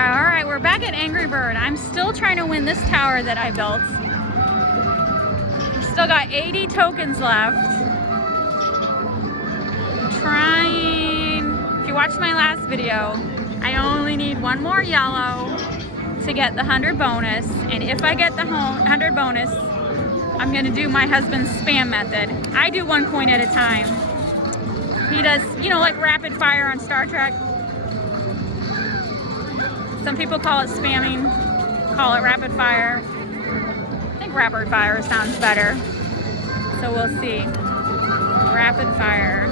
All right, we're back at Angry Bird. I'm still trying to win this tower that I built. Still got 80 tokens left. Trying. If you watched my last video, I only need one more yellow to get the 100 bonus. And if I get the 100 bonus, I'm gonna do my husband's spam method. I do 1 coin at a time. He does, you know, like rapid fire on Star Trek. Some people call it spamming, call it rapid fire. I think rapid fire sounds better. So we'll see. Rapid fire.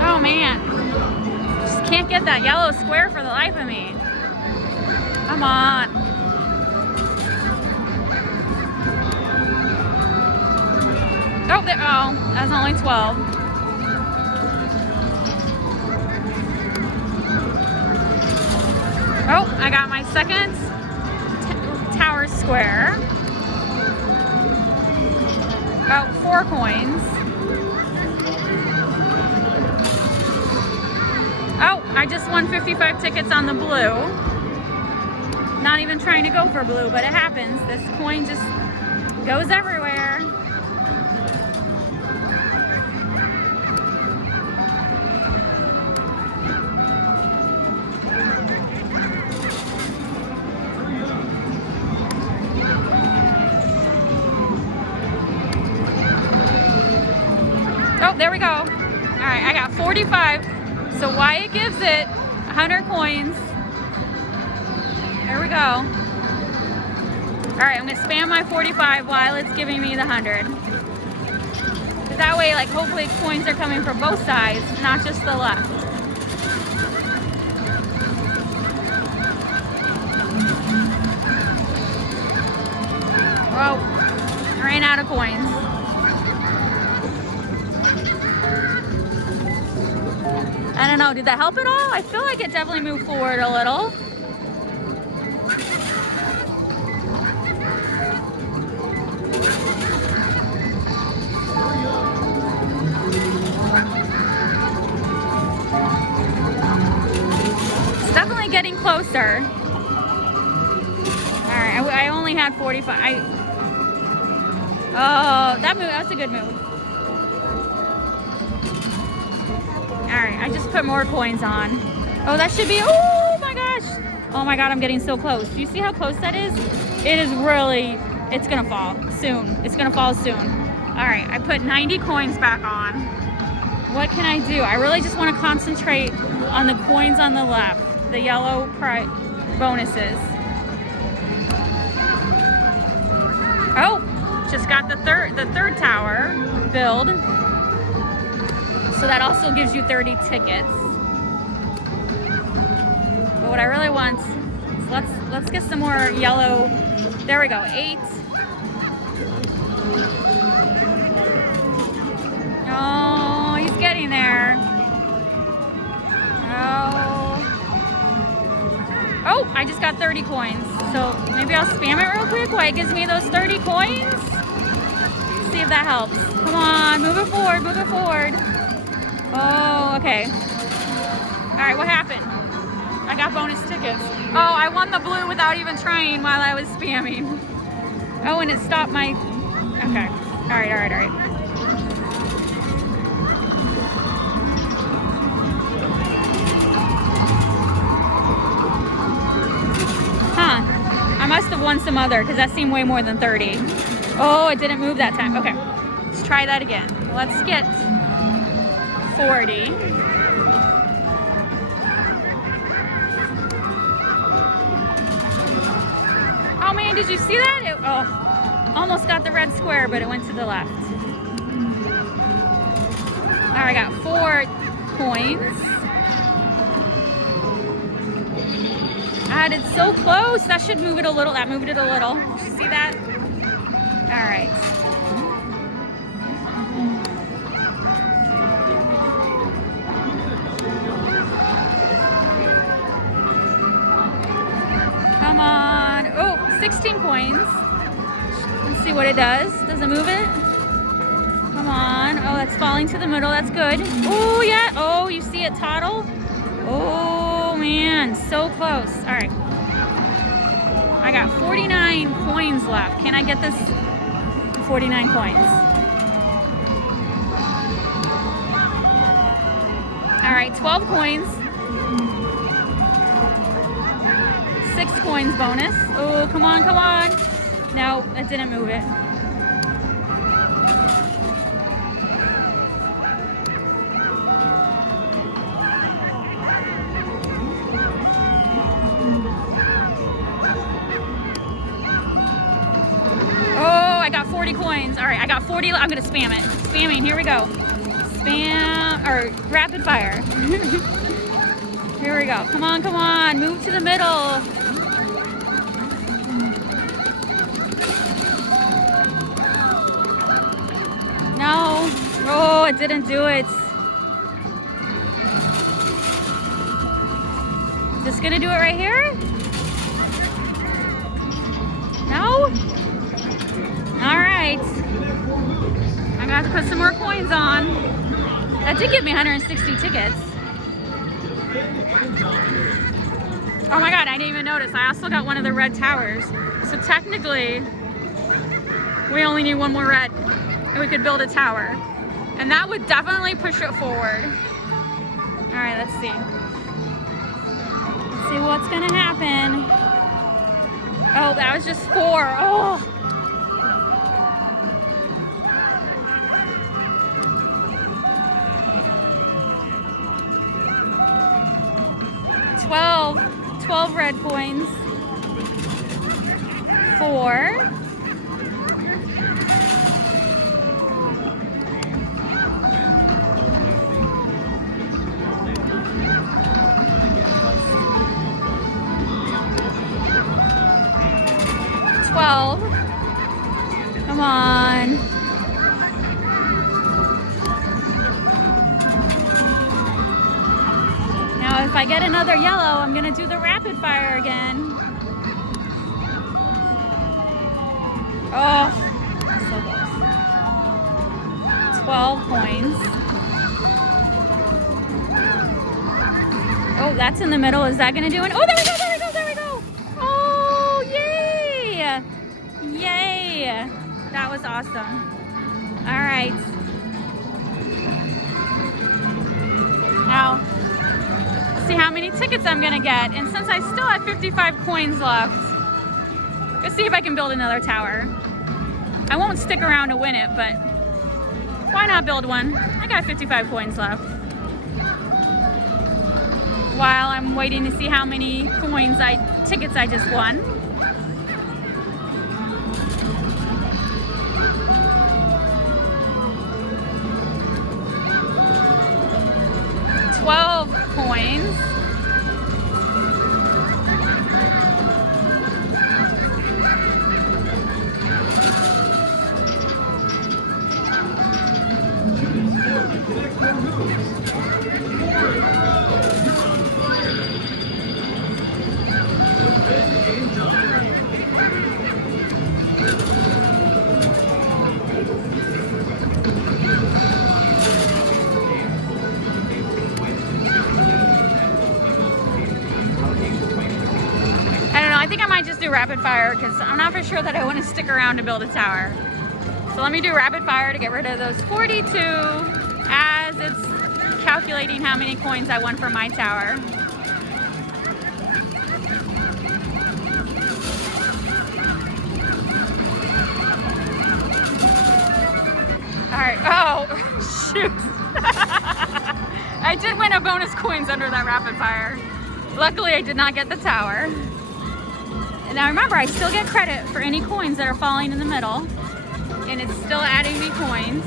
Oh man, just can't get that yellow square for the life of me. Come on. Oh, there, oh, that's only 12. Oh, I got my second tower square. Oh, 4 coins. Oh, I just won 55 tickets on the blue. Not even trying to go for blue, but it happens. This coin just goes everywhere. Oh, there we go. All right, I got 45. So Wyatt gives it 100 coins. There we go. All right, I'm gonna spam my 45 while it's giving me the 100. That way, like, hopefully coins are coming from both sides, not just the left. Oh, I ran out of coins. I don't know, did that help at all? I feel like it definitely moved forward a little. It's definitely getting closer. All right, I only had 45. Oh, that move, that's a good move. All right, I just put more coins on. Oh, that should be, oh my gosh. Oh my God, I'm getting so close. Do you see how close that is? It is really, it's gonna fall soon. It's gonna fall soon. All right, I put 90 coins back on. What can I do? I really just wanna concentrate on the coins on the left, the yellow bonuses. Oh, just got the third tower build. So that also gives you 30 tickets. But what I really want is let's get some more yellow. There we go, 8. Oh, he's getting there. Oh. Oh, I just got 30 coins. So maybe I'll spam it real quick while it gives me those 30 coins. See if that helps. Come on, move it forward, move it forward. Oh, okay. All right, what happened? I got bonus tickets. Oh, I won the blue without even trying while I was spamming. Oh, and it stopped my, okay. All right, all right, all right. Huh, I must have won some other because that seemed way more than 30. Oh, it didn't move that time. Okay, let's try that again. Let's get 40. Oh man, did you see that? Almost got the red square, but it went to the left. All right, I got 4 coins. God, it's so close. That should move it a little. That moved it a little. Did you see that? All right. Come on. Oh, 16 coins. Let's see what it does. Does it move it? Come on. Oh, that's falling to the middle. That's good. Oh, yeah. Oh, you see it toddle? Oh, man. So close. All right. I got 49 coins left. Can I get this 49 coins? All right, 12 coins. 6 coins bonus. Oh, come on, come on. No, it didn't move it. Oh, I got 40 coins. All right, I got 40. I'm gonna spam it. Spamming, here we go. Spam, or rapid fire. Here we go. Come on, come on. Move to the middle. No. Oh, it didn't do it. Is this gonna do it right here? No? All right. I'm gonna have to put some more coins on. That did give me 160 tickets. Oh my God, I didn't even notice. I also got one of the red towers. So technically, we only need one more red and we could build a tower. And that would definitely push it forward. All right, let's see. Let's see what's gonna happen. Oh, that was just 4. Oh. $12 red coins. 4. Come on. Now if I get another yellow, I'm gonna do the rapid fire again. Oh, so close. 12 coins. Oh, that's in the middle. Is that gonna do it? Oh, there we go, there we go, there we go. Oh, yay! Yay! That was awesome. All right. Now, see how many tickets I'm gonna get. And since I still have 55 coins left, let's see if I can build another tower. I won't stick around to win it, but why not build one? I got 55 coins left. While I'm waiting to see how many tickets I just won. $12 coins. I think I might just do rapid fire because I'm not for sure that I want to stick around to build a tower. So let me do rapid fire to get rid of those 42 as it's calculating how many coins I won for my tower. shoot. I did win a bonus coins under that rapid fire. Luckily, I did not get the tower. And now remember, I still get credit for any coins that are falling in the middle. And it's still adding me coins.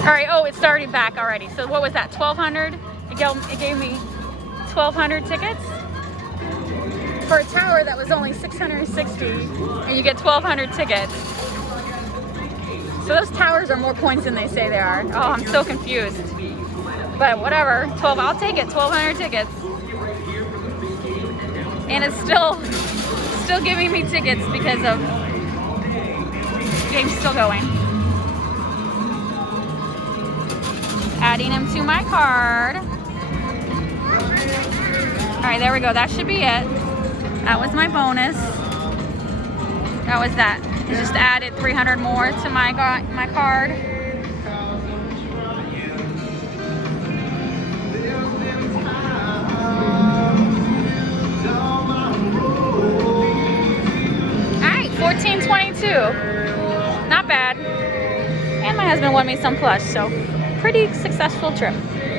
All right, oh, it's starting back already. So what was that, 1,200? It gave me 1,200 tickets for a tower that was only 660, and you get 1,200 tickets. So those towers are more coins than they say they are. Oh, I'm so confused. But whatever, I'll take it, 1,200 tickets. And it's still giving me tickets because of the game's still going. Adding them to my card. All right, there we go. That should be it. That was my bonus. That was that. It just added 300 more to my card. All right, 1422. Not bad. And my husband won me some plush, so pretty successful trip.